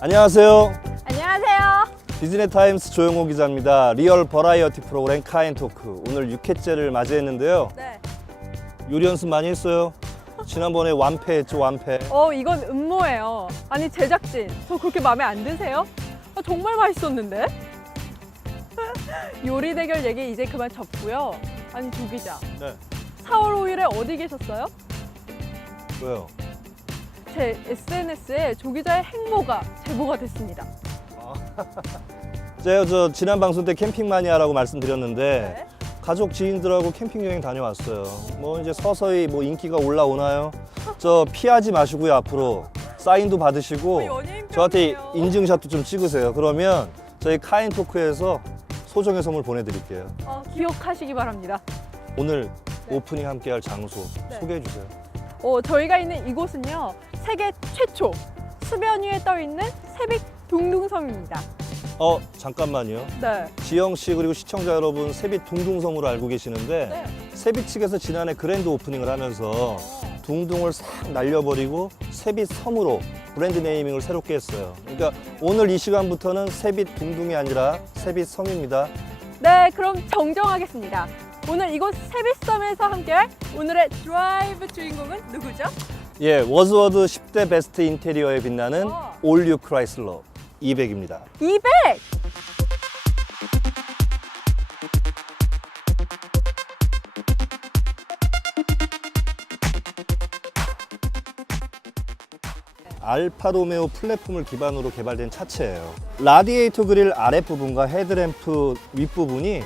안녕하세요. 안녕하세요. 비즈니스 타임스 조영호 기자입니다. 리얼 버라이어티 프로그램 카인 토크. 오늘 6회째를 맞이했는데요. 네. 요리 연습 많이 했어요. 지난번에 완패했죠, 완패. 어, 이건 음모예요. 아니, 제작진. 저 그렇게 마음에 안 드세요? 아, 정말 맛있었는데? 요리 대결 얘기 이제 그만 접고요. 아니, 조 기자. 네. 4월 5일에 어디 계셨어요? 왜요? 제 SNS에 조 기자의 행보가 제보가 됐습니다. 제가 저 지난 방송 때 캠핑 마니아라고 말씀드렸는데 네. 가족 지인들하고 캠핑 여행 다녀왔어요. 뭐 이제 서서히 뭐 인기가 올라오나요? 저 피하지 마시고요 앞으로 사인도 받으시고 어, 연예인 저한테. 인증샷도 좀 찍으세요. 그러면 저희 카인 토크에서 소정의 선물 보내드릴게요. 어, 기억하시기 바랍니다. 오늘 네. 오프닝 함께할 장소 네. 소개해 주세요. 어, 저희가 있는 이곳은요, 세계 최초 수변 위에 떠 있는 세빛 둥둥섬입니다. 어 잠깐만요. 네. 지영 씨 그리고 시청자 여러분 세빛 둥둥섬으로 알고 계시는데 네. 세빛 측에서 지난해 그랜드 오프닝을 하면서 둥둥을 싹 날려버리고 세빛 섬으로 브랜드 네이밍을 새롭게 했어요. 그러니까 오늘 이 시간부터는 세빛 둥둥이 아니라 세빛 섬입니다. 네, 그럼 정정하겠습니다. 오늘 이곳 세빛섬에서 함께할 오늘의 드라이브 주인공은 누구죠? 예, 워즈워드 10대 베스트 인테리어에 빛나는 어. 올류 크라이슬러 200입니다. 200! 알파로메오 플랫폼을 기반으로 개발된 차체예요. 라디에이터 그릴 아랫부분과 헤드램프 윗부분이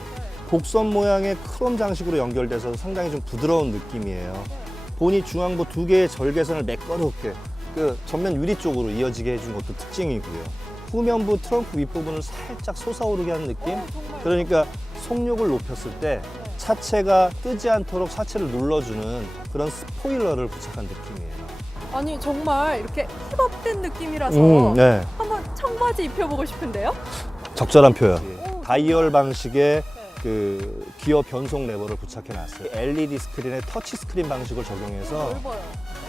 곡선 모양의 크롬 장식으로 연결돼서 상당히 좀 부드러운 느낌이에요. 본이 중앙부 두 개의 절개선을 매끄럽게 그 전면 유리 쪽으로 이어지게 해준 것도 특징이고요. 후면부 트렁크 윗부분을 살짝 솟아오르게 하는 느낌? 어. 그러니까 속력을 높였을 때 차체가 뜨지 않도록 차체를 눌러주는 그런 스포일러를 부착한 느낌이에요. 아니 정말 이렇게 힙업된 느낌이라서 음, 네. 한번 청바지 입혀보고 싶은데요? 적절한 표현. 오. 다이얼 방식의 네. 그 기어 변속 레버를 부착해 놨어요. LED 스크린에 터치 스크린 방식을 적용해서 넓어요.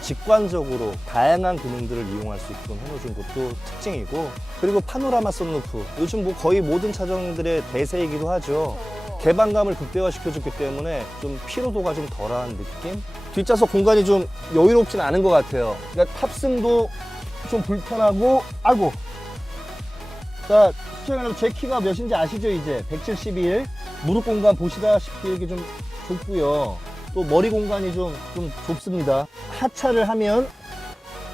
직관적으로 다양한 기능들을 이용할 수 있게끔 해놓은 것도 특징이고 그리고 파노라마 썬루프 요즘 뭐 거의 모든 차종들의 대세이기도 하죠. 어. 개방감을 극대화시켜줬기 때문에 좀 피로도가 좀 덜한 느낌? 뒷좌석 공간이 좀 여유롭진 않은 것 같아요. 그러니까 탑승도 좀 불편하고, 아이고. 자, 시청자 여러분, 제 키가 몇인지 아시죠, 이제? 171. 무릎 공간 보시다시피 이렇게 좀 좁고요. 또 머리 공간이 좀, 좀 좁습니다. 하차를 하면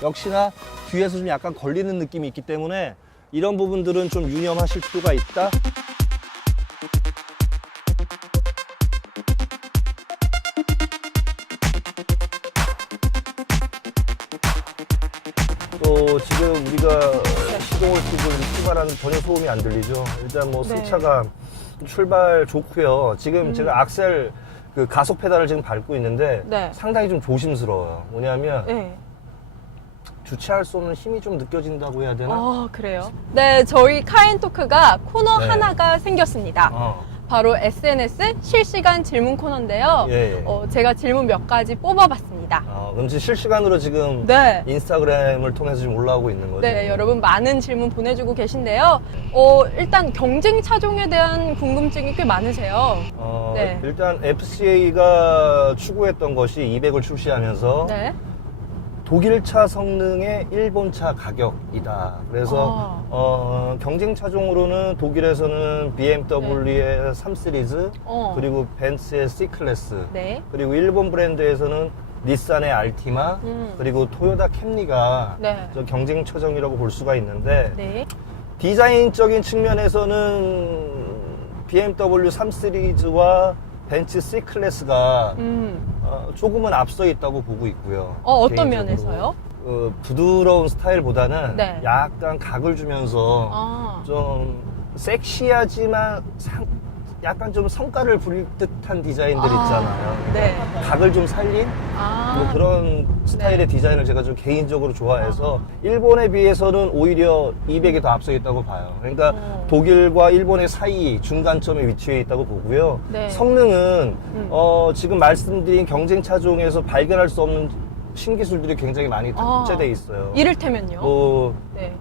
역시나 뒤에서 좀 약간 걸리는 느낌이 있기 때문에 이런 부분들은 좀 유념하실 필요가 있다. 출발하는 전혀 소음이 안 들리죠. 일단 뭐 네. 승차가 출발 좋고요. 지금 음. 제가 악셀 그 가속 페달을 지금 밟고 있는데 네. 상당히 좀 조심스러워요. 뭐냐면 네. 주체할 수 없는 힘이 좀 느껴진다고 해야 되나? 아 그래요? 네, 저희 카인토크가 코너 네. 하나가 생겼습니다. 어. 바로 SNS 실시간 질문 코너인데요. 예, 예. 어, 제가 질문 몇 가지 뽑아봤습니다. 어, 그럼 지금 실시간으로 지금 네. 인스타그램을 통해서 지금 올라오고 있는 거죠? 네, 여러분 많은 질문 보내주고 계신데요. 어, 일단 경쟁 차종에 대한 궁금증이 꽤 많으세요. 어, 네. 일단 FCA가 추구했던 것이 200을 출시하면서 네. 독일차 성능의 일본차 가격이다. 그래서 아. 어, 경쟁 차종으로는 독일에서는 BMW의 3 시리즈, 어. 그리고 벤츠의 C 클래스, 네. 그리고 일본 브랜드에서는 닛산의 알티마, 음. 그리고 토요타 캠리가 네. 저 경쟁 차종이라고 볼 수가 있는데 네. 디자인적인 측면에서는 BMW 3 시리즈와 벤츠 C 클래스가 음. 어, 조금은 앞서 있다고 보고 있고요. 어, 어떤 개인적으로. 면에서요? 어, 부드러운 스타일보다는 네. 약간 각을 주면서 아. 좀 섹시하지만 상- 약간 좀 성과를 부릴 듯한 디자인들 아, 있잖아요. 네. 각을 좀 살린 아. 뭐 그런 스타일의 네. 디자인을 제가 좀 개인적으로 좋아해서 일본에 비해서는 오히려 200이 더 앞서 있다고 봐요. 그러니까 어. 독일과 일본의 사이 중간점에 위치해 있다고 보고요. 네. 성능은 음. 어, 지금 말씀드린 경쟁 차종에서 발견할 수 없는 신기술들이 굉장히 많이 아. 탑재돼 있어요. 이를테면요. 뭐 네.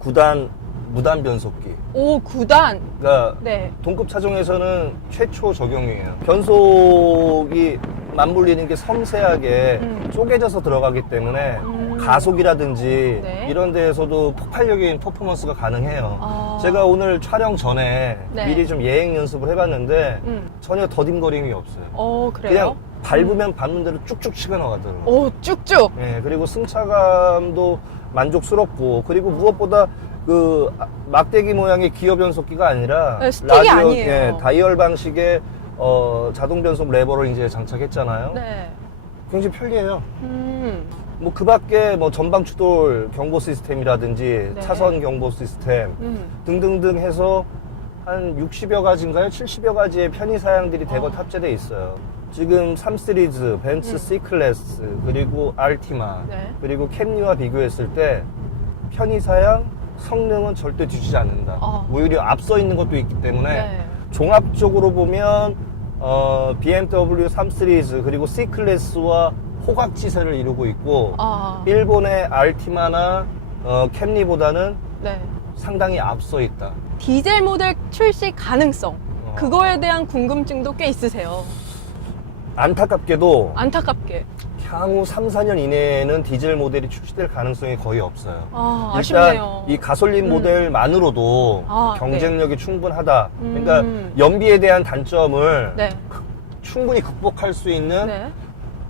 9단 무단 변속기. 오, 9단. 그러니까 네. 동급 차종에서는 최초 적용이에요. 변속이 맞물리는 게 섬세하게 음. 쪼개져서 들어가기 때문에 음. 가속이라든지 네. 이런 데에서도 폭발력인 퍼포먼스가 가능해요. 아. 제가 오늘 촬영 전에 네. 미리 좀 예행 연습을 해봤는데 음. 전혀 더딤거림이 없어요. 어, 그래요? 그냥 밟으면 밟는 대로 쭉쭉 치가 나가더라고요. 오, 쭉쭉. 예, 그리고 승차감도 만족스럽고 그리고 무엇보다 그 아- 막대기 모양의 기어 변속기가 아니라 네, 스틱이 아니에요. 예, 다이얼 방식의 어, 자동 변속 레버를 이제 장착했잖아요. 네. 굉장히 편리해요. 음. 뭐 그 밖에 뭐 전방 추돌 경보 시스템이라든지 네. 차선 경보 시스템 음. 등등등 해서 한 60여 가지인가요? 70여 가지의 편의 사양들이 대거 어. 탑재돼 있어요. 지금 3 시리즈, 벤츠 음. C 클래스, 그리고 알티마, 네. 그리고 캠리와 비교했을 때 편의 사양, 성능은 절대 뒤지지 않는다. 어. 오히려 앞서 있는 것도 있기 때문에 네. 종합적으로 보면 어, BMW 3 시리즈 그리고 C 클래스와 호각지세를 이루고 있고 아. 일본의 알티마나 어, 캠리보다는 네. 상당히 앞서 있다. 디젤 모델 출시 가능성. 어. 그거에 대한 궁금증도 꽤 있으세요. 안타깝게도 안타깝게. 향후 3, 4년 이내에는 디젤 모델이 출시될 가능성이 거의 없어요. 아, 일단 아쉽네요. 이 가솔린 음. 모델만으로도 아, 경쟁력이 충분하다. 음. 그러니까 연비에 대한 단점을 네. 충분히 극복할 수 있는 네.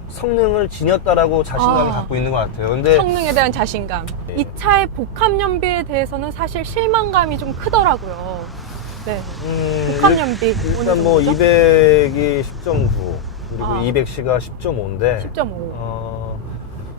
성능을 지녔다라고 자신감을 아. 갖고 있는 것 같아요. 근데 성능에 대한 자신감. 네. 이 차의 복합 연비에 대해서는 사실 실망감이 좀 크더라고요. 네. 음, 복합 일- 연비. 일단 뭐 200이 10.9 그리고 아. 200C가 10.5인데 10.5. 어,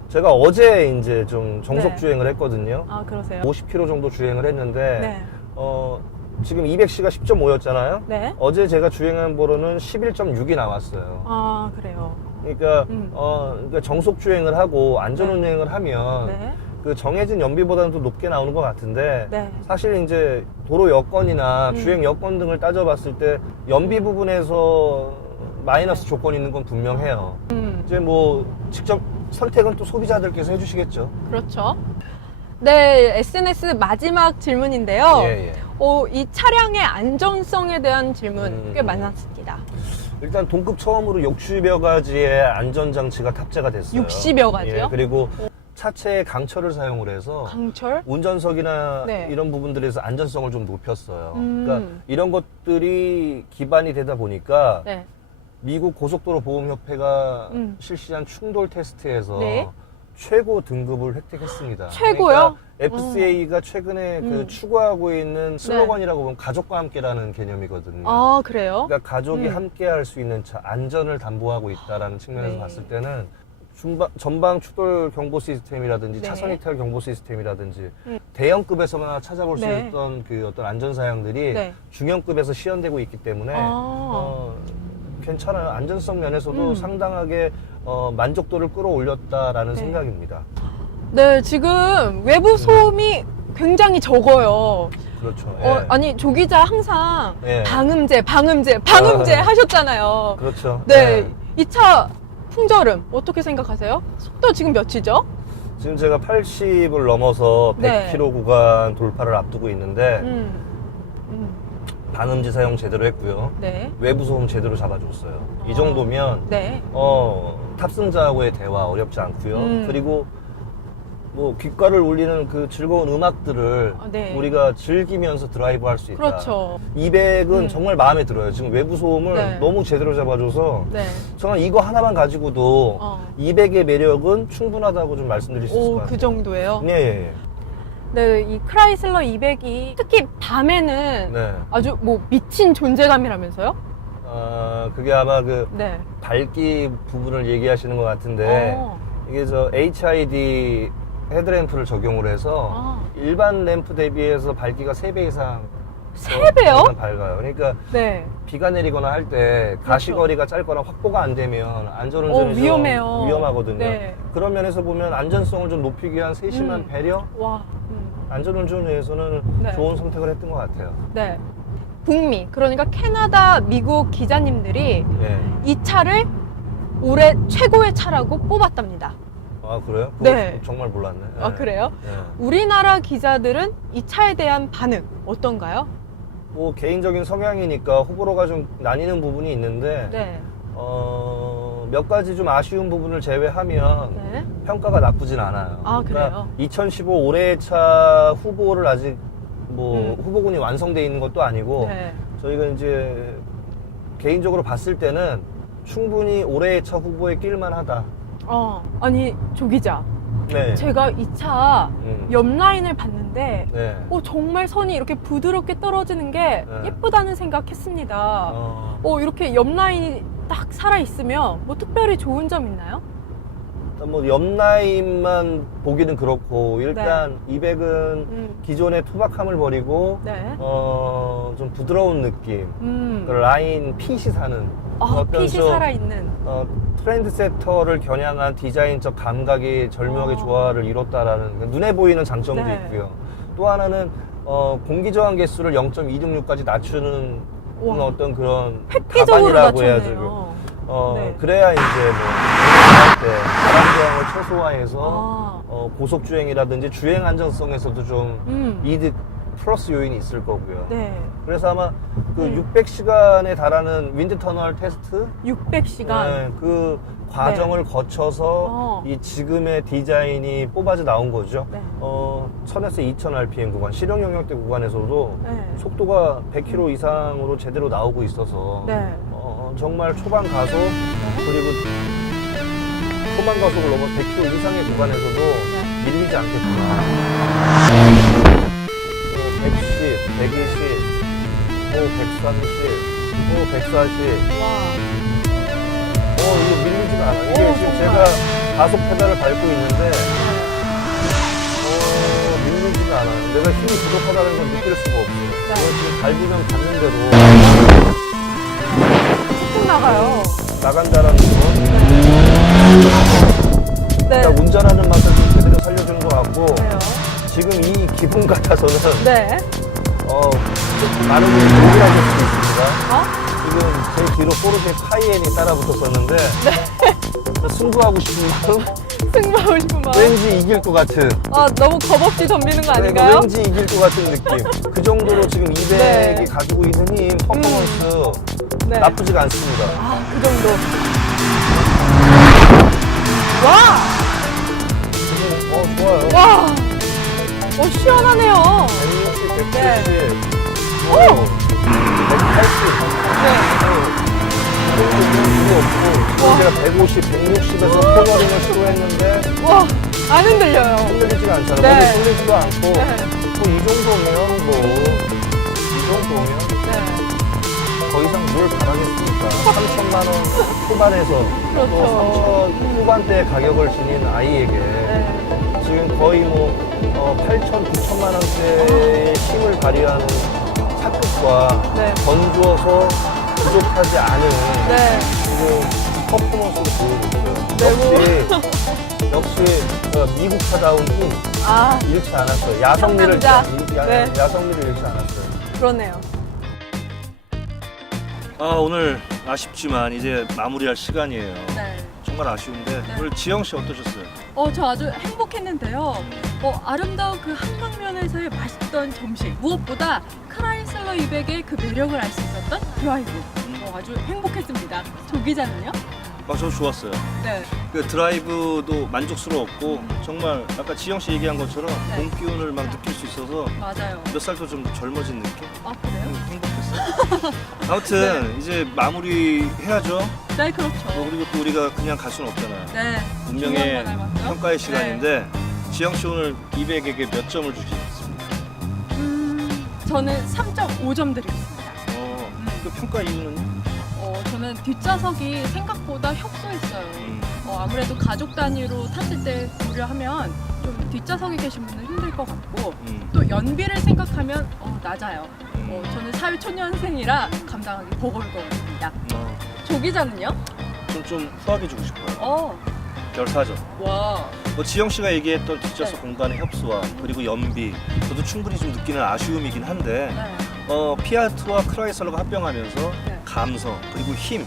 제가 어제 이제 좀 정속 네. 주행을 했거든요. 아, 그러세요? 50km 정도 주행을 했는데 네. 어, 지금 200C가 10.5였잖아요. 네. 어제 제가 주행한 보로는 11.6이 나왔어요. 아, 그래요. 그러니까, 음. 어, 그러니까 정속 주행을 하고 안전 네. 운행을 하면 네. 그 정해진 연비보다는 또 높게 나오는 것 같은데 네. 사실 이제 도로 여건이나 음. 주행 여건 등을 따져봤을 때 연비 부분에서 마이너스 조건이 있는 건 분명해요. 음. 이제 뭐 직접 선택은 또 소비자들께서 해주시겠죠. 그렇죠. 네, SNS 마지막 질문인데요. 예, 예. 어, 이 차량의 안전성에 대한 질문 음. 꽤 많았습니다. 일단 동급 처음으로 60여 가지의 안전장치가 탑재가 됐어요. 60여 가지요? 예, 그리고 차체에 강철을 사용을 해서 강철? 운전석이나 네. 이런 부분들에서 안전성을 좀 높였어요. 음. 그러니까 이런 것들이 기반이 되다 보니까 네. 미국 고속도로 보험협회가 음. 실시한 충돌 테스트에서 네. 최고 등급을 획득했습니다. 최고요? 그러니까 FCA가 최근에 그 음. 추구하고 있는 슬로건이라고 보면 가족과 함께라는 개념이거든요. 아, 그래요? 그러니까 가족이 음. 함께할 수 있는 차, 안전을 담보하고 있다라는 측면에서 네. 봤을 때는 중방, 전방 추돌 경보 시스템이라든지 네. 차선 이탈 경보 시스템이라든지 음. 대형급에서만 찾아볼 수 네. 있던 그 어떤 안전 사양들이 네. 중형급에서 시연되고 있기 때문에 아. 어, 괜찮아요. 안전성 면에서도 음. 상당하게 어, 만족도를 끌어올렸다라는 네. 생각입니다. 네, 지금 외부 소음이 굉장히 적어요. 그렇죠. 어, 예. 아니, 조 기자 항상 예. 방음제, 방음제, 방음제 아. 하셨잖아요. 그렇죠. 네, 예. 이차 풍절음 어떻게 생각하세요? 속도 지금 몇이죠? 지금 제가 80을 넘어서 네. 100km 구간 돌파를 앞두고 있는데 음. 음. 반음지 사용 제대로 했고요. 네. 외부 소음 제대로 잡아줬어요. 아. 이 정도면 네. 어, 탑승자하고의 대화 어렵지 않고요. 음. 그리고 뭐 귓가를 울리는 그 즐거운 음악들을 아, 네. 우리가 즐기면서 드라이브 할 수 있다. 그렇죠. 200은 음. 정말 마음에 들어요. 지금 외부 소음을 네. 너무 제대로 잡아줘서 네. 저는 이거 하나만 가지고도 어. 200의 매력은 충분하다고 좀 말씀드릴 수 있을 것 오, 같아요. 그 정도예요? 네, 예, 네, 이 크라이슬러 200이 특히 밤에는 예. 네. 아주 뭐 미친 존재감이라면서요? 어, 그게 아마 그 네. 밝기 부분을 얘기하시는 것 같은데 어. 이게 저 HID 헤드램프를 적용을 해서 아. 일반 램프 대비해서 밝기가 3배 이상 세 배요? 더 밝아요. 그러니까 네. 비가 내리거나 할 때 가시거리가 짧거나 확보가 안 되면 안전운전이 그렇죠. 어, 좀 위험해요. 위험하거든요. 네. 그런 면에서 보면 안전성을 좀 높이기 위한 세심한 음. 배려, 와. 음. 안전운전 위해서는 네. 좋은 선택을 했던 것 같아요. 네. 북미, 그러니까 캐나다, 미국 기자님들이 예. 이 차를 올해 최고의 차라고 뽑았답니다. 아 그래요? 그거 네. 정말 몰랐네. 아 네. 그래요? 네. 우리나라 기자들은 이 차에 대한 반응 어떤가요? 뭐 개인적인 성향이니까 호불호가 좀 나뉘는 부분이 있는데 네. 어, 몇 가지 좀 아쉬운 부분을 제외하면 네. 평가가 나쁘진 않아요. 아, 그래요? 2015 올해의 차 후보를 아직 뭐 음. 후보군이 완성돼 있는 것도 아니고 네. 저희가 이제 개인적으로 봤을 때는 충분히 올해의 차 후보에 낄만하다. 어, 아니 조 기자, 네. 제가 이 차 음. 옆 라인을 봤는데, 네. 어 정말 선이 이렇게 부드럽게 떨어지는 게 네. 예쁘다는 생각했습니다. 어, 어 이렇게 옆 라인이 딱 살아 있으면 뭐 특별히 좋은 점 있나요? 뭐 옆라인만 보기는 그렇고 일단 200은 음, 기존의 투박함을 버리고 네. 어, 좀 부드러운 느낌. 음, 그 라인 핏이 사는 아 어떤 핏이 좀, 살아 있는. 어, 트렌드 세터를 겨냥한 디자인적 감각이 절묘하게 어. 조화를 이뤘다라는 그 눈에 보이는 장점도 네. 있고요. 또 하나는 어, 공기 저항 개수를 0.266까지 낮추는 와. 어떤 그런 획기적으로 가반이라고 해야죠. 낮췄네요. 어, 네. 그래야 이제 뭐 때 바람 저항을 최소화해서 아, 어, 고속 주행이라든지 주행 안전성에서도 좀 음, 이득 플러스 요인이 있을 거고요. 네. 그래서 아마 그 음. 600시간에 달하는 윈드 터널 테스트 600시간. 네, 그 과정을 거쳐서 어. 이 지금의 디자인이 뽑아져 나온 거죠. 네. 어, 1000에서 2000 RPM 구간, 실용 영역대 구간에서도 네. 속도가 100km 이상으로 제대로 나오고 있어서 네. 어, 정말 초반 가속 그리고 초반 가속을 넘어 100km 이상의 구간에서도 네. 밀리지 않겠구나. 뭐 110, 120, 뭐 130, 뭐 140. 와. 어, 이거 밀리지가 않아. 이게 오, 지금. 제가 가속 페달을 밟고 있는데, 어, 밀리지가 않아요. 내가 힘이 부족하다는 걸 느낄 수가 없어요. 네. 이거 지금 밟으면 닿는 대로 툭툭 나가요. 나간다라는 거. 네. 그러니까 운전하는 맛을 좀 제대로 살려주는 것 같고, 그래요. 지금 이 기분 같아서는, 네. 어, 좀 많은 분이 놀라실 수도 있습니다. 어? 지금 제 뒤로 포르쉐 카이엔이 따라 붙었었는데, 네. 승부하고 싶은 마음? 승부하고 싶은 마음. 왠지 이길 것 같은. 아, 너무 겁없이 덤비는 거 네, 아닌가요? 왠지 이길 것 같은 느낌. 그 정도로 지금 200이 네. 가지고 있는 힘, 퍼포먼스 네. 나쁘지가 않습니다. 아, 그 정도. 와! 어 좋아요. 와! 어, 시원하네요. 160, 170, 네. 오! 180. 네. 이 정도 없고 와. 제가 150, 160에서 코너링을 시도했는데 와, 안 흔들려요. 흔들리지가 않잖아요. 네. 몸이 흔들리지도 않고 네. 뭐이 정도면 뭐 이 정도면 네. 더 이상 뭘 바라겠습니까? 3천만 원 그렇죠. 또 3천 후반대 가격을 지닌 아이에게 네. 지금 거의 뭐 어, 8천, 9천만 원대의 힘을 발휘하는 차급과 네. 건조어서 부족하지 않은 네. 지금 퍼포먼스를 보여줬어요. 네, 역시 역시 어, 미국 차다운 힘 아, 잃지 않았어요. 야성미를 상남자. 야, 네. 야성미를 잃지 않았어요. 그러네요. 아 오늘 아쉽지만 이제 마무리할 시간이에요. 네. 정말 아쉬운데 네. 오늘 지영 씨 어떠셨어요? 어, 저 아주 행복했는데요. 어, 아름다운 그 한강면에서의 맛있던 점심. 무엇보다 크라이슬러 200의 그 매력을 알 수 있었던 드라이브. 어, 아주 행복했습니다. 조 기자는요? 아, 저 좋았어요. 네. 그 드라이브도 만족스러웠고 정말 아까 지영 씨 얘기한 것처럼 네. 봄 기운을 막 느낄 수 있어서 맞아요. 몇 살도 좀 젊어진 느낌? 아, 그래요? 음, 행복했어요. 아무튼 이제 마무리 해야죠. 네, 그렇죠. 뭐 그리고 또 우리가 그냥 갈 수는 없잖아요. 네. 운명의 중요한 거 남았죠? 평가의 시간인데 지영 씨 오늘 200에게 몇 점을 주시겠습니까? 음, 저는 3.5점 드리겠습니다. 어, 그 평가 이유는 어, 저는 뒷좌석이 생각보다 협소했어요. 음, 어, 아무래도 가족 단위로 탔을 때 고려하면 좀 뒷좌석에 계신 분은 힘들 것 같고 음, 또 연비를 생각하면 어, 낮아요. 음. 어, 저는 사회초년생이라 감당하기 버거울거입니다. 어, 조 기자는요? 좀, 좀 후하게 주고 싶어요. 어, 별 4점. 와, 뭐 지영 씨가 얘기했던 뒷좌석 네. 공간의 협소화 그리고 연비 저도 충분히 좀 느끼는 아쉬움이긴 한데 네. 어, 피아트와 크라이슬러가 합병하면서 네. 감성 그리고 힘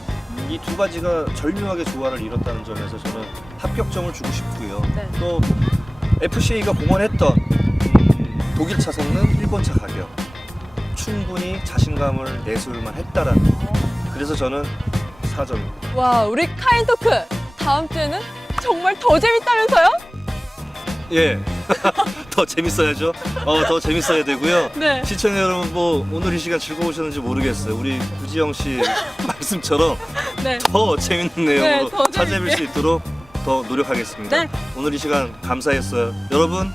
이 두 가지가 절묘하게 조화를 이뤘다는 점에서 저는 합격점을 주고 싶고요. 네. 또 FCA가 공언했던 음, 독일 차 성능, 일본 차 가격 충분히 자신감을 내세울만 했다라는 그래서 저는 4점입니다. 와, 우리 카인 토크 다음 주에는 정말 더 재밌다면서요? 예. 더 재밌어야죠. 어, 더 재밌어야 되고요. 네. 시청자 여러분 뭐 오늘 이 시간 즐거우셨는지 모르겠어요. 우리 구지영 씨 말씀처럼 네. 더 재밌는 내용으로 네, 더 찾아뵐. 수 있도록 더 노력하겠습니다. 네. 오늘 이 시간 감사했어요. 여러분